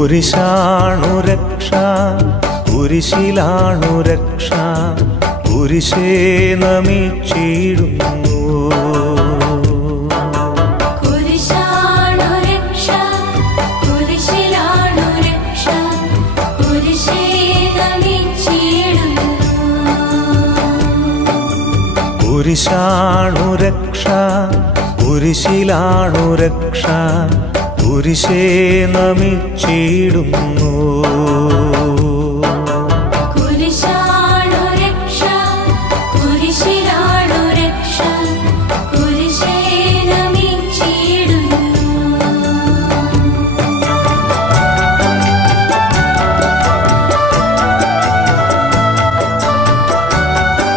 കുരിശാണു രക്ഷ, കുരിശിലാണു രക്ഷ, കുരിശേ നമിച്ചിടുന്നു. കുരിശാണു രക്ഷ, കുരിശിലാണു രക്ഷ, കുരിശേ നമിച്ചിടുന്നു. കുരിശാണു രക്ഷ, കുരിശിലാണു രക്ഷ, കുരിശേ നമിച്ചിടുന്നു.